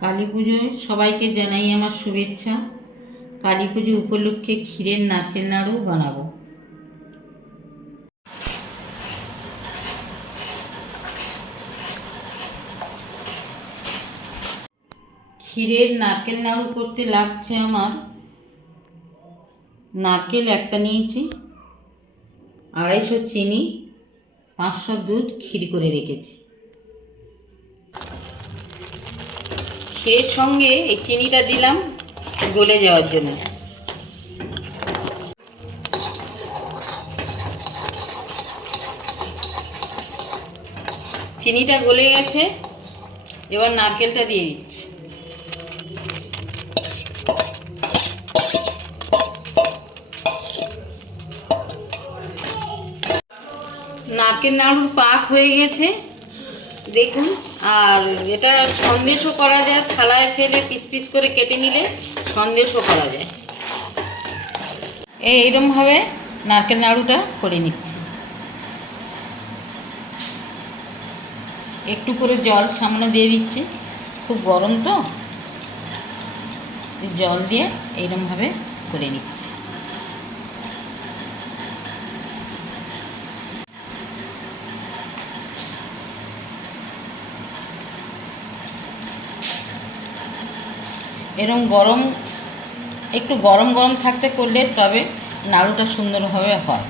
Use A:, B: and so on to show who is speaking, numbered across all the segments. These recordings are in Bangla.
A: কালী পুজোয় সবাইকে জানাই আমার শুভেচ্ছা। কালী পুজো উপলক্ষে ক্ষীরের নারকেল নাড়ু বানাবো। ক্ষীরের নারকেল নাড়ু করতে লাগছে আমার। নারকেল একটা নিয়েছি, আড়াইশো চিনি, পাঁচশো দুধ ক্ষীর করে রেখেছি। ক্ষীরের সঙ্গে এই চিনিটা দিলাম গলে যাওয়ার জন্য। চিনিটা গলে গেছে, এবার নারকেলটা দিয়ে দিচ্ছি। নারকেল নাড়ুর পাক হয়ে গেছে। দেখুন, আর এটা সন্দেশও করা যায়, থালায় ফেলে পিস পিস করে কেটে নিলে সন্দেশও করা যায়। এই এইরকমভাবে নারকেল নাড়ুটা করে নিচ্ছি। একটু করে জল সামনে দিয়ে দিচ্ছি। খুব গরম তো, জল দিয়ে এইরকমভাবে করে নিচ্ছি। এরকম গরম, একটু গরম গরম থাকতে করলে তবে নাড়ুটা সুন্দরভাবে হয়।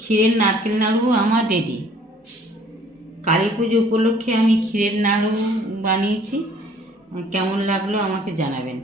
A: ক্ষীরের নারকেল নাড়ু আমার রেডি কালী পুজো উপলক্ষে আমি ক্ষীরের নাড়ু বানিয়েছি। কেমন লাগল আমাকে জানাবেন।